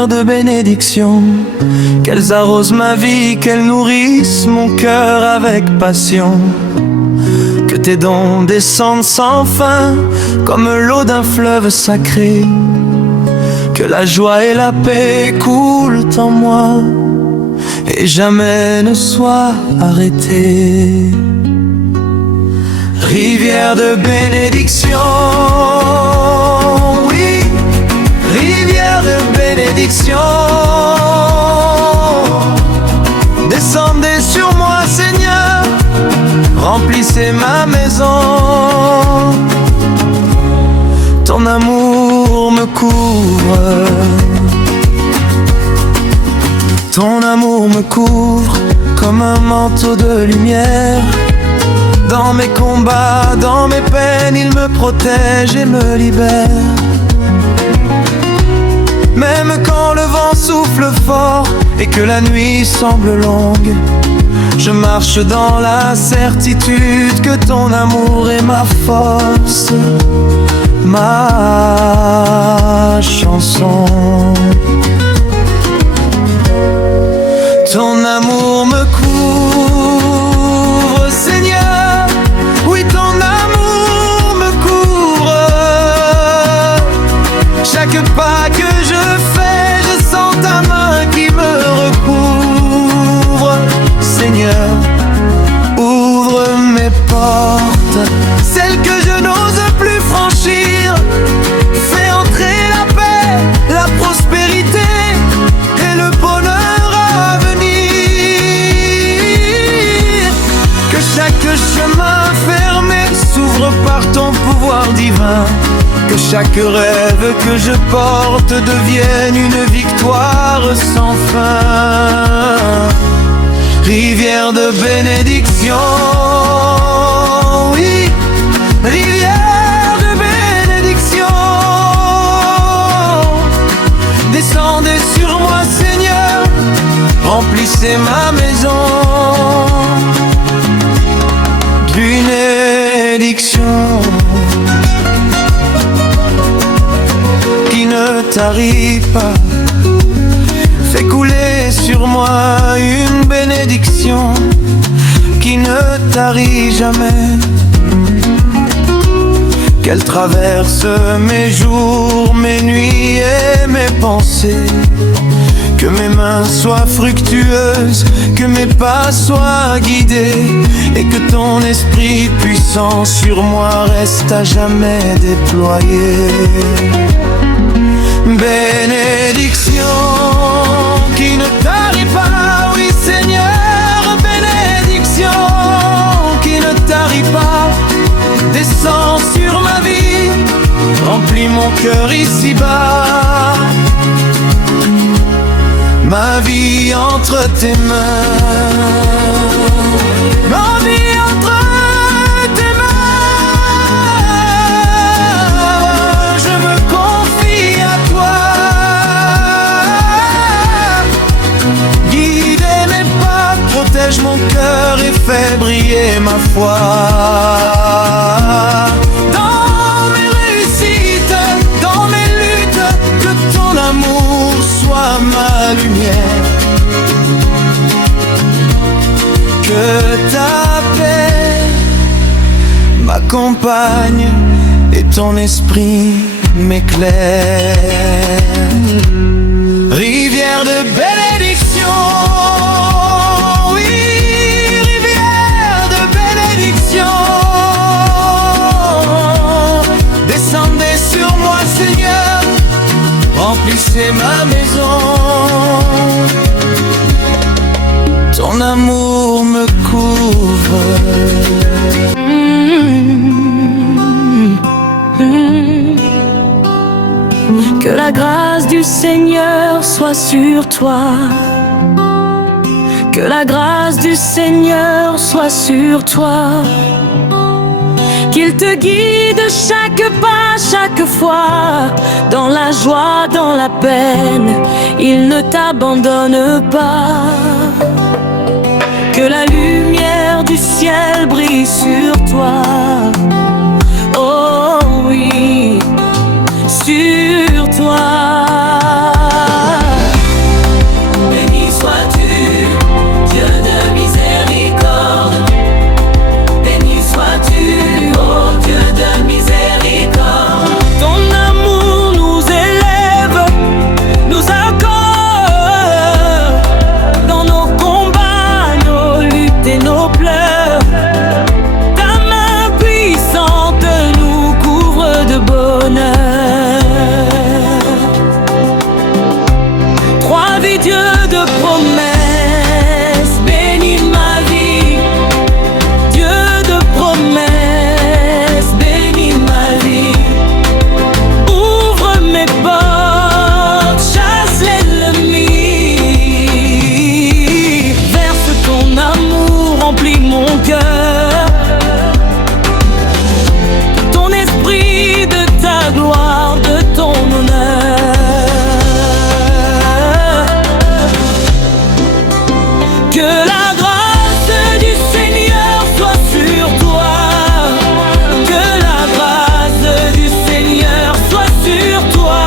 rivières de bénédiction, qu'elles arrosent ma vie, qu'elles nourrissent mon cœur avec passion. Que tes dons descendent sans fin, comme l'eau d'un fleuve sacré. Que la joie et la paix coulent en moi, et jamais ne soient arrêtées. Rivière de bénédiction, oui, rivière de bénédiction. Descendez sur moi, Seigneur, remplissez ma maison. Ton amour me couvre, ton amour me couvre comme un manteau de lumière. Dans mes combats, dans mes peines, il me protège et me libère. Même quand le vent souffle fort et que la nuit semble longue, je marche dans la certitude que ton amour est ma force, ma chanson. Ton amour me couvre, Seigneur, oui, ton amour me couvre. Chaque pas que je fais, je sens ta main qui me recouvre. Seigneur, ouvre mes portes, celles que je n'ose plus franchir. Fais entrer la paix, la prospérité et le bonheur à venir. Que chaque chemin fermé s'ouvre par ton pouvoir divin. Que chaque rêve que je porte devienne une victoire sans fin. Rivière de bénédiction, oui, rivière de bénédiction. Descendez sur moi, Seigneur, remplissez ma maison d'une bénédiction qui ne tarit pas. Fais couler sur moi une bénédiction qui ne tarit jamais. Qu'elle traverse mes jours, mes nuits et mes pensées. Que mes mains soient fructueuses, que mes pas soient guidés, et que ton esprit puissant sur moi reste à jamais déployé. Bénédiction qui ne tarit pas, oui Seigneur, bénédiction qui ne tarit pas. Descends sur ma vie, remplis mon cœur ici-bas. Ma vie entre tes mains, ma vie entre tes mains. Je me confie à toi. Guide mes pas, protège mon cœur et fais briller ma foi. Dans mes réussites, dans mes luttes, que ton amour soit ma lumière. Que ta paix m'accompagne et ton esprit m'éclaire. Rivière de bénédiction, oui, rivière de bénédiction. Descendez sur moi, Seigneur, remplissez ma maison. Ton amour me couvre. Que la grâce du Seigneur soit sur toi. Que la grâce du Seigneur soit sur toi. Qu'il te guide chaque pas, chaque fois. Dans la joie, dans la peine, il ne t'abandonne pas. Que la lumière du ciel brille sur toi. Oh oui, sur toi. vie, Dieu de promesses, bénis ma vie. Dieu de promesses, bénis ma vie. Ouvre mes portes, chasse l'ennemi. Verse ton amour, remplis mon cœur. Ton esprit, de ta gloire, de ton honneur. Que la grâce du Seigneur soit sur toi. Que la grâce du Seigneur soit sur toi.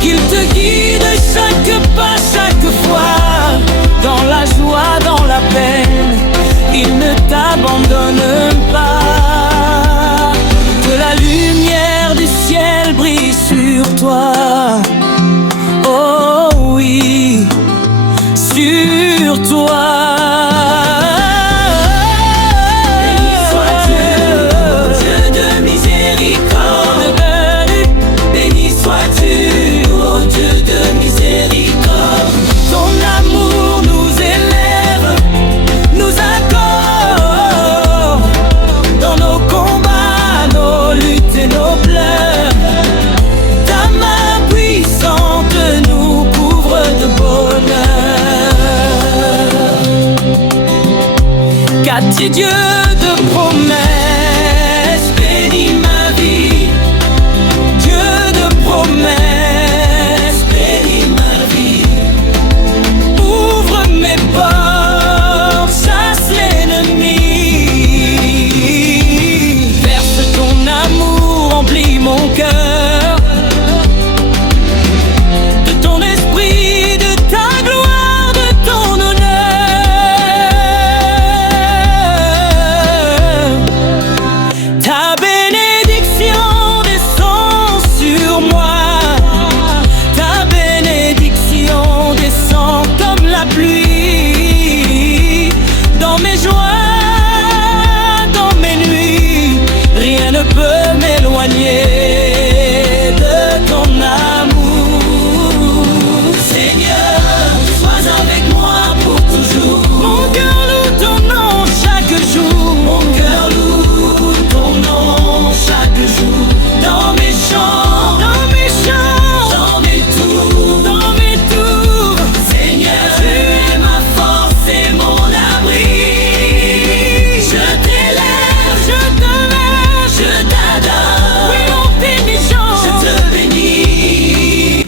Qu'il te guide chaque pas, chaque fois. Dans la joie, dans la peine, il ne t'abandonne pas. Que la lumière du ciel brille sur toi. Oh oui, sur toi. Béni soit Dieu, Dieu de miséricorde. Béni sois-tu, oh Dieu de miséricorde. Ton amour nous élève, nous accorde. Dans nos combats, nos luttes et nos pleurs, ta main puissante nous couvre de bonheur. Qu'a-t-il Dieu de promesses, bénis ma vie. Dieu de promesses, bénis ma vie. Ouvre mes portes, chasse l'ennemi. Verse ton amour, remplis mon cœur. De ton esprit, de ta gloire, de ton honneur. Ta bénédiction descend sur moi. Ta bénédiction descend comme la pluie. Dans mes joies, dans mes nuits, rien ne peut m'éloigner de ton amour. Seigneur, sois avec moi pour toujours. Mon cœur loue ton nom chaque jour. Mon cœur loue ton nom chaque jour. Dans mes chants, dans mes chants, dans mes tours, dans mes tours. Seigneur, tu es ma force et mon abri. Je t'élève, je t'adore, je t'adore. Oui, mon bénissant, je te bénis.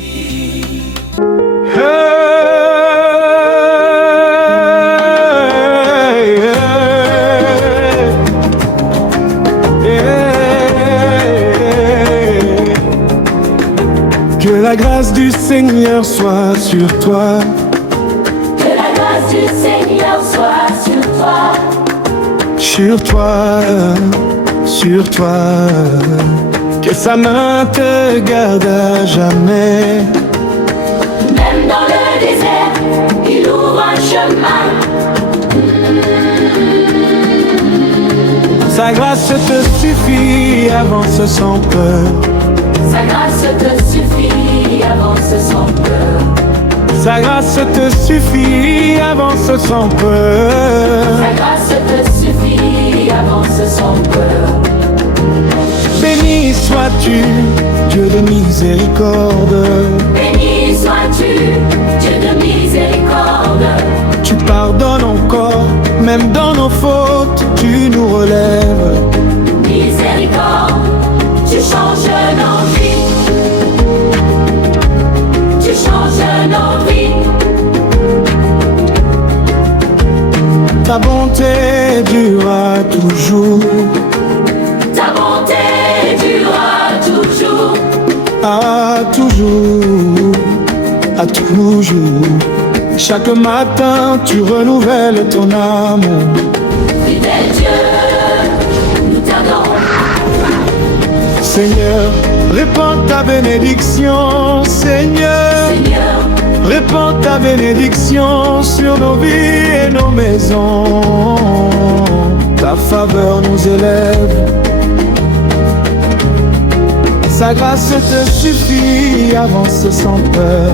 Que la grâce du Seigneur soit sur toi. Que la grâce du Seigneur soit sur toi. Sur toi, sur toi. Que sa main te garde à jamais. Même dans le désert, il ouvre un chemin. Sa grâce te suffit, avance sans peur. Sa grâce te suffit, avance sans peur. Sa grâce te suffit, avance sans peur. Sa grâce te suffit, avance sans peur. Béni sois-tu, Dieu de miséricorde. Béni sois-tu, Dieu de miséricorde. Tu pardonnes encore, même dans nos fautes, tu nous relèves. Miséricorde, tu changes nos vies. Tu changes nos vies. Ta bonté durera toujours. Ta bonté durera toujours. À toujours, à toujours. Chaque matin, tu renouvelles ton amour. Fidèle Dieu, nous t'adorons. Seigneur, répands ta bénédiction. Seigneur, Seigneur, répands ta bénédiction sur nos vies et nos maisons. Ta faveur nous élève. Sa grâce te suffit, avance sans peur.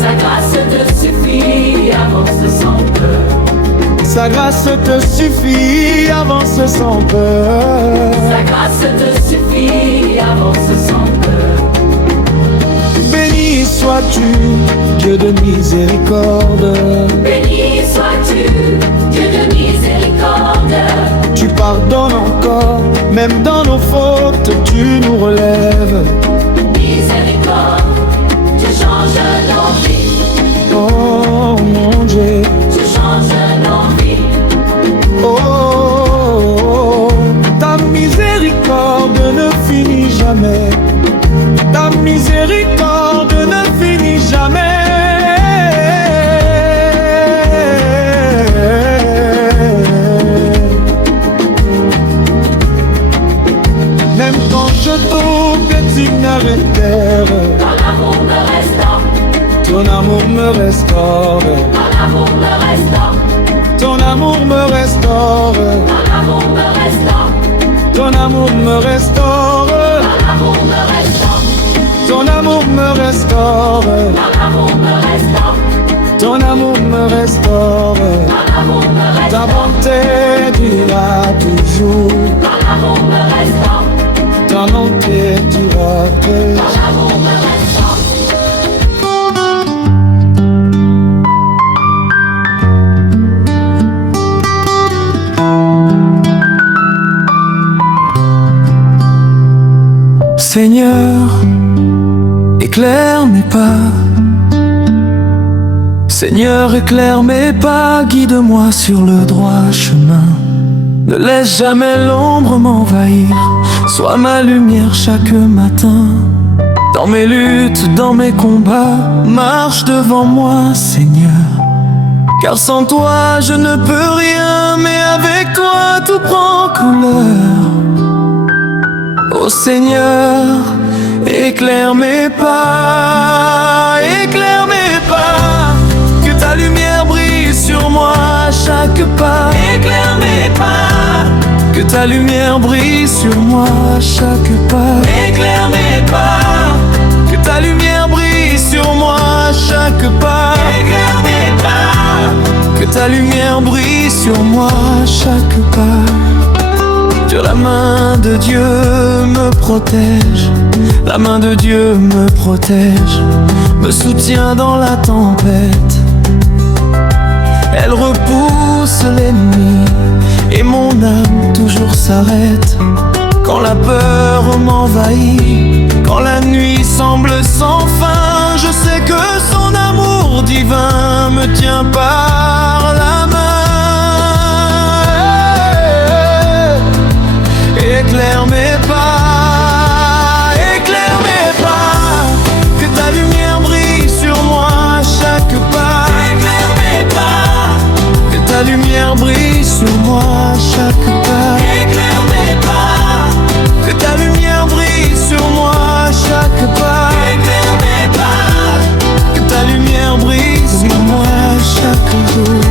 Sa grâce te suffit, avance sans peur. Sa grâce te suffit, avance sans peur. Sa grâce te suffit, avance sans peur. Béni sois-tu, Dieu de miséricorde. Béni sois-tu, Dieu de miséricorde. Tu pardonnes encore, même dans nos fautes, tu nous relèves. Miséricorde, tu changes nos vies. Oh mon Dieu, Tu changes nos vies. oh, ta miséricorde ne finit jamais. Ta miséricorde ne finit jamais. Même quand je trouve que tu n'arrêtes terre, Ton amour me restaure. ton amour me restaure. Ton amour me restaure. Ton amour me restaure. Ton amour me restaure. Ton amour me restaure. Ton amour me restaure. Ton amour me restaure. Ton amour me restaure. Ton amour me restaure. Ton amour me restaure. Ta bonté durera toujours. Ton amour me restaure. Ta bonté durera toujours. Ton amour me restaure. Seigneur, éclaire mes pas. Seigneur, éclaire mes pas, guide-moi sur le droit chemin. Ne laisse jamais l'ombre m'envahir, sois ma lumière chaque matin. Dans mes luttes, dans mes combats, marche devant moi, Seigneur. Car sans toi, je ne peux rien, mais avec toi, tout prend couleur. Ô Seigneur, éclaire mes pas, éclaire mes pas. Que ta lumière brille sur moi à chaque pas. Éclaire mes pas. Que ta lumière brille sur moi à chaque pas. Éclaire mes pas. Que ta lumière brille sur moi à chaque pas. Éclaire mes pas. Que ta lumière brille sur moi à chaque pas. Que la main de Dieu me protège, la main de Dieu me protège, me soutient dans la tempête. Elle repousse l'ennemi et mon âme toujours s'arrête. Quand la peur m'envahit, quand la nuit semble sans fin, je sais que son amour divin me tient par la main. Éclaire mes pas, éclaire mes pas. Que ta lumière brille sur moi à chaque pas. Éclaire mes pas. Que ta lumière brille sur moi à chaque pas. Éclaire mes pas. Que ta lumière brille sur moi à chaque pas. Éclaire mes pas. Que ta lumière brille sur moi à chaque jour.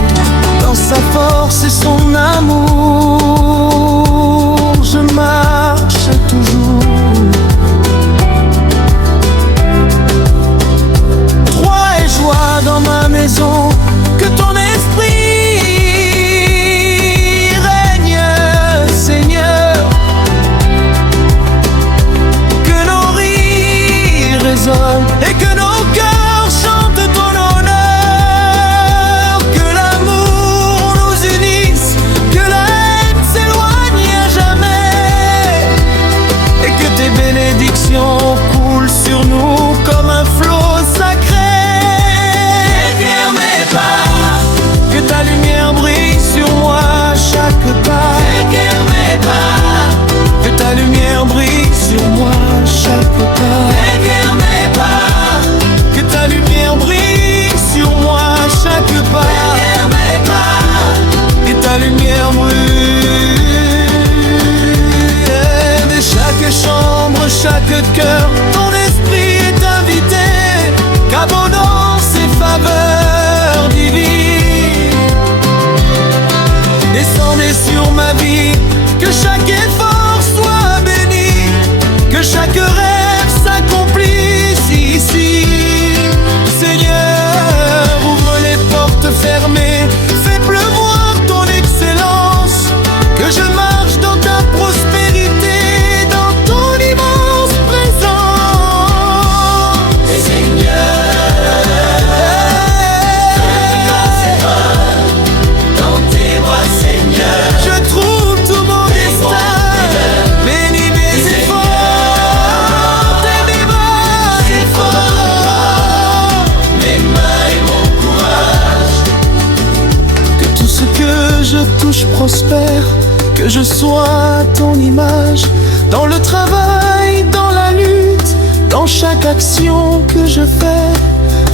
que je prospère, que je sois ton image, dans le travail, dans la lutte, dans chaque action que je fais.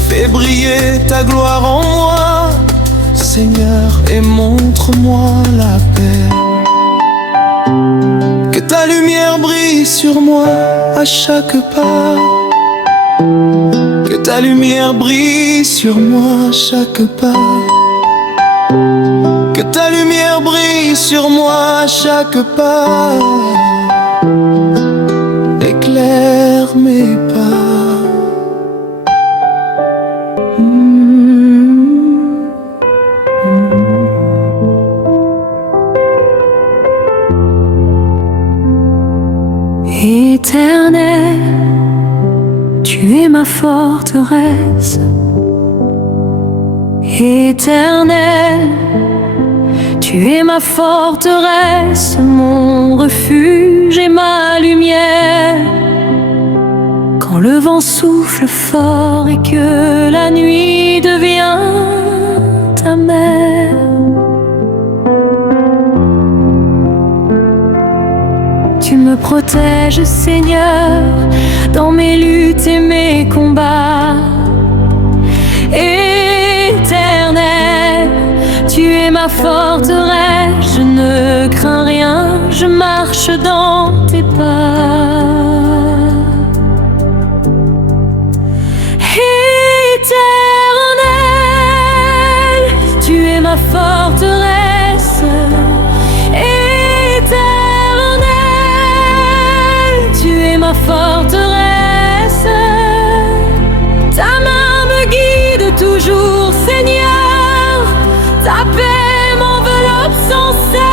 Fais briller ta gloire en moi, Seigneur, et montre-moi la paix. Que ta lumière brille sur moi à chaque pas. Que ta lumière brille sur moi à chaque pas. Que ta lumière brille sur moi à chaque pas. Éclaire mes pas. Éternel, tu es ma forteresse. Éternel, tu es ma forteresse, mon refuge et ma lumière. Quand le vent souffle fort et que la nuit devient amère, tu me protèges, Seigneur, dans mes luttes et mes combats. Éternel, tu es ma forteresse, je ne crains rien, je marche dans tes pas. Éternel, tu es ma forteresse. Éternel, tu es ma forteresse. Ta main me guide toujours, Seigneur. Ta paix m'enveloppe sans cesse.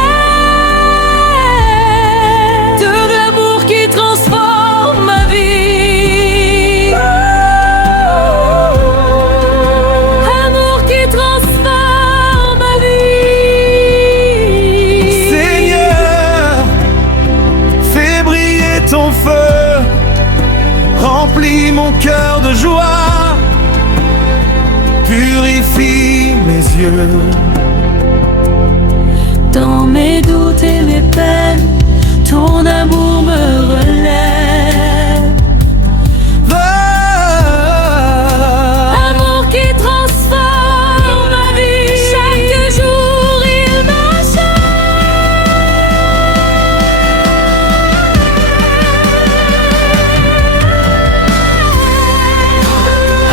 De l'amour qui transforme ma vie. Amour qui transforme ma vie. Seigneur, fais briller ton feu, remplis mon cœur de joie, purifie mes yeux. Dans mes doutes et mes peines, ton amour me relève. Amour qui transforme ma vie. Chaque jour il m'achève.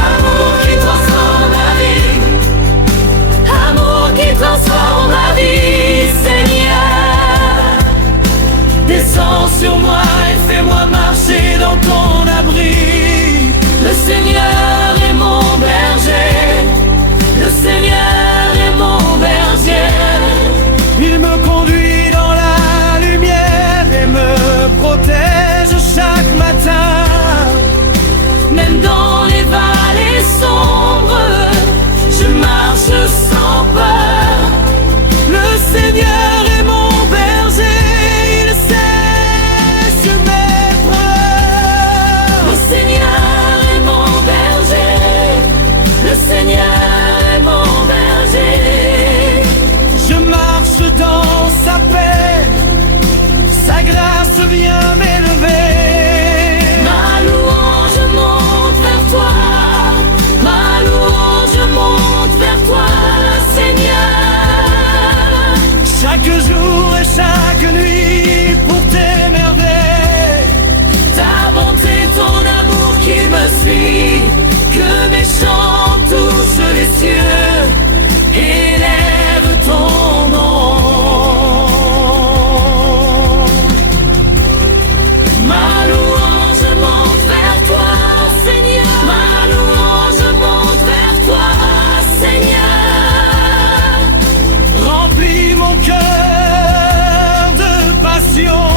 Amour qui transforme ma vie. Amour qui transforme ma vie, Seigneur. Descends sur moi et fais-moi marcher dans ton abri. Le Seigneur est mon berger. Le Seigneur est mon berger. Il me conduit dans la lumière et me protège chaque matin. Même dans les vallées sombres, je marche sans peur. Le Seigneur est mon berger, il sèche mes pleurs. Le Seigneur est mon berger. Le Seigneur est mon berger. Je marche dans sa paix, sa grâce vient m'élever. Ma louange monte vers toi. Ma louange monte vers toi, Seigneur. Chaque jour et chaque nuit pour tes merveilles. Ta bonté, ton amour qui me suit. Que mes chants touchent les cieux. Élève ton nom. Ma louange monte vers toi, Seigneur. Ma louange monte vers toi, Seigneur. Remplis mon cœur de passion.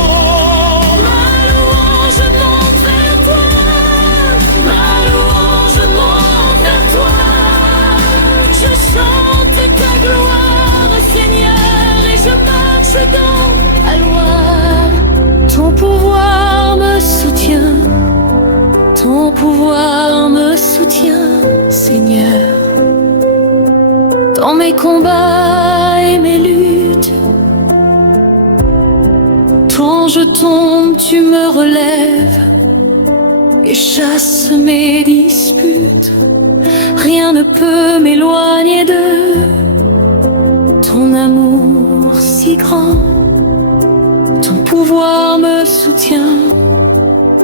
Ma louange monte vers toi. Ma louange monte vers toi. Je chante ta gloire, Seigneur, et je marche dans la loi. Ton pouvoir me soutient. Ton pouvoir me soutient, Seigneur. Dans mes combats et mes luttes, tombe, tu me relèves et chasse mes disputes. Rien ne peut m'éloigner de ton amour si grand. Ton pouvoir me soutient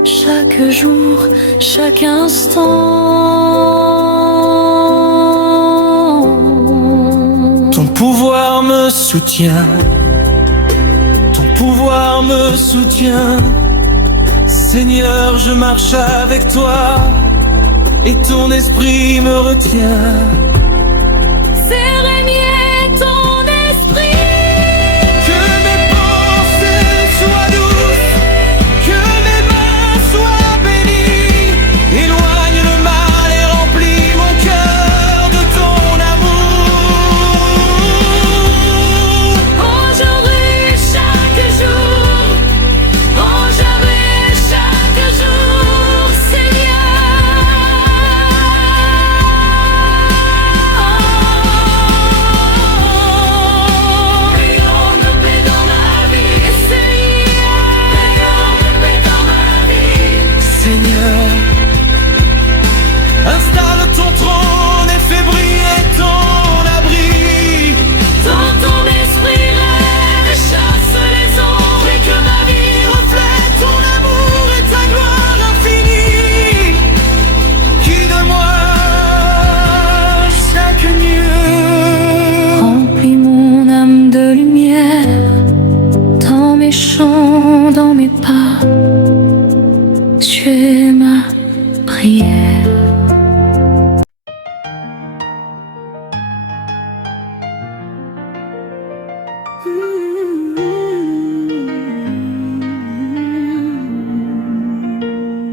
chaque jour, chaque instant. Ton pouvoir me soutient, ton pouvoir me soutient. Seigneur, je marche avec toi et ton esprit me retient. Fais régner ton esprit. Que mes pensées soient douces, que mes mains soient bénies. Éloigne le mal et remplis mon cœur de ton amour. Aujourd'hui, chaque jour, aujourd'hui, chaque jour, Seigneur. Rayonne de paix dans ma vie, Seigneur. Rayonne de paix dans ma vie. Seigneur, installe ton trône et fais briller ton abri. Dans ton esprit règne, chasse les ombres et que ma vie Reflète ton amour et ta gloire infinie. Guide moi chaque nuit. remplis mon âme de lumière. Dans mes chants, dans mes pas, tu es ma prière.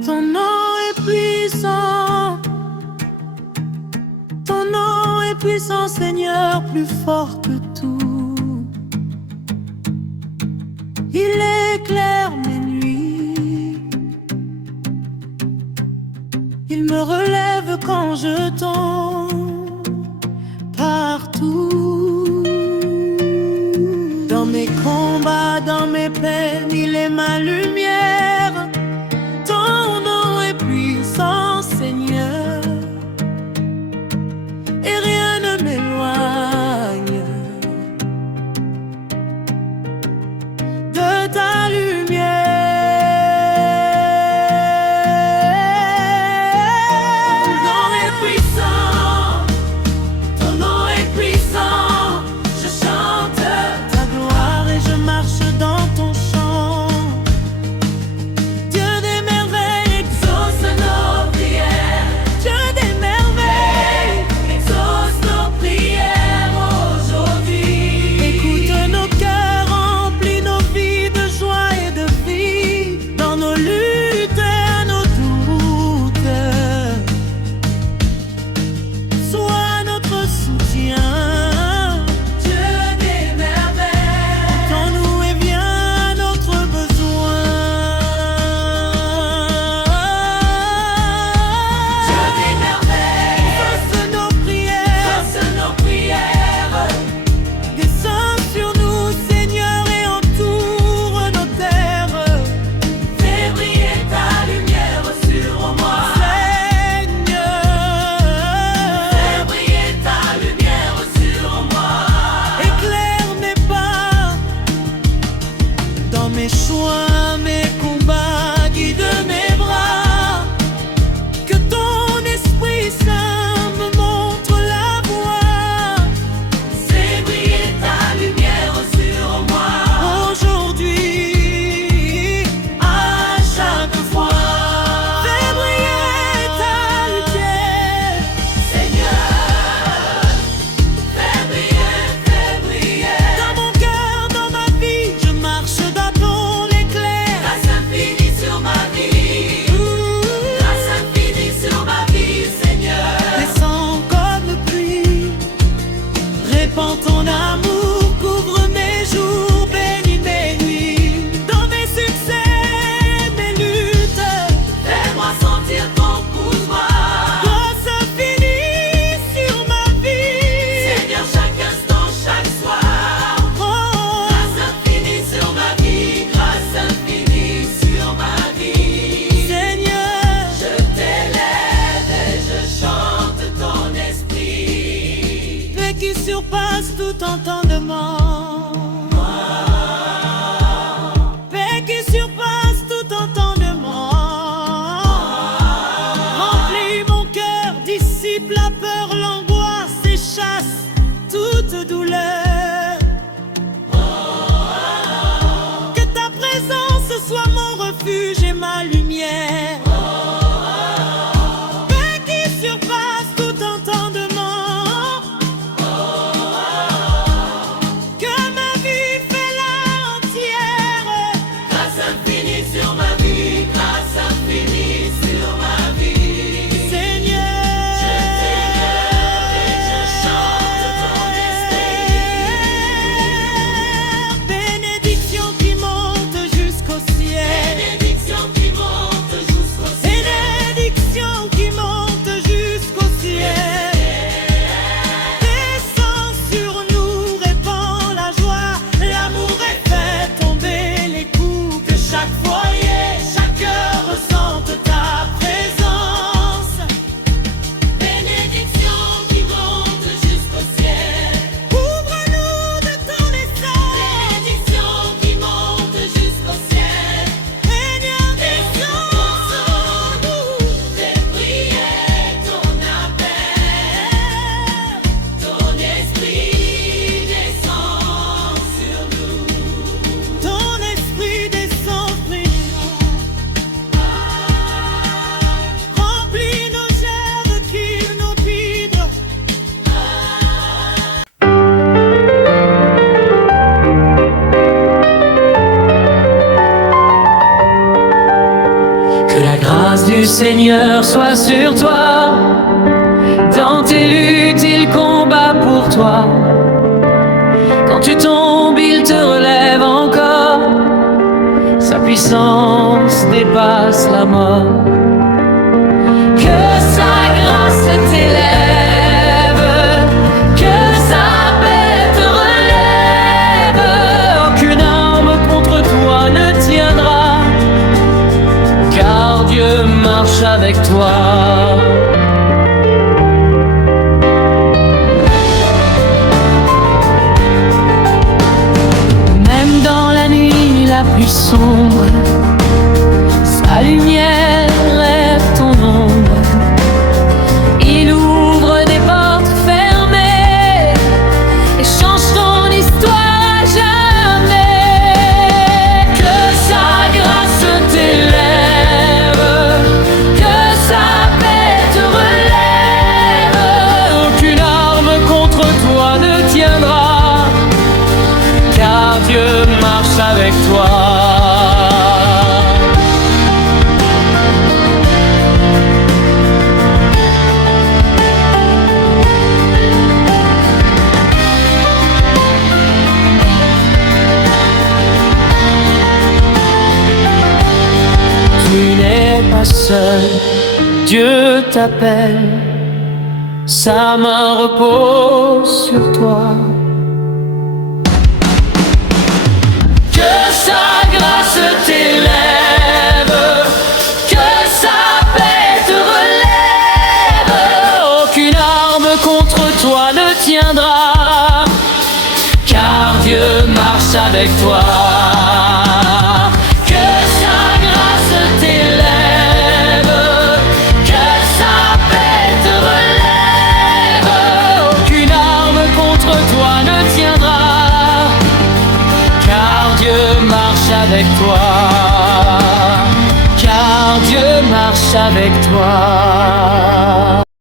Ton nom est puissant, ton nom est puissant, Seigneur, plus fort que tout. Il éclaire mes nuits, il me relève quand je tombe partout. Dans mes combats, dans mes peines, il est ma lumière. Ton nom est puissant, Seigneur, et rien ne m'éloigne de ta lumière. Ton nom est puissant, surpasse tout entendement. Paix qui surpasse tout entendement. Remplis mon cœur, dissipe la peur, l'angoisse et chasse toute douleur. Que ta présence soit mon refuge et ma lumière. Paix qui surpasse tout entendement. Que ma vie fait la entière. Grâce infinie sur ma vie, grâce infinie sur ma vie. Seigneur, Je t'élève et je chante ton esprit. bénédiction qui monte jusqu'au ciel. Bénédiction qui monte jusqu'au ciel. Bénédiction qui monte jusqu'au ciel. Descend sur nous, répand la joie. L'amour est fait tomber les coups. Que chaque foyer, chaque cœur ressente ta présence. Bénédiction qui monte jusqu'au ciel. Ouvre-nous de ton essence. Bénédiction qui monte jusqu'au ciel. Seigneur, descends sur nous. Fais prier ton appel. Ton esprit descend sur nous. Ton esprit descend, prions. Remplis nos germes qu'il nous vide. Que la grâce du Seigneur soit sur toi. Dans tes luttes, il combat pour toi. Quand tu tombes, il te relève encore. Sa puissance dépasse la mort. Que sa grâce t'élève, que sa paix te relève. Aucune arme contre toi ne tiendra, car Dieu marche avec toi. Même dans la nuit la plus sombre, sa lumière est ton ombre. Il ouvre des portes fermées et change ton histoire à jamais. Que sa grâce t'élève, que sa paix te relève. Aucune arme contre toi ne tiendra, car Dieu marche avec toi. Tu n'es pas seul, Dieu t'appelle, sa main repose sur toi. Que sa grâce t'élève, que sa paix te relève. Aucune arme contre toi ne tiendra, car Dieu marche avec toi. Que sa grâce t'élève, que sa paix te relève. Aucune arme contre toi ne tiendra, car Dieu marche avec toi. Car Dieu marche avec toi.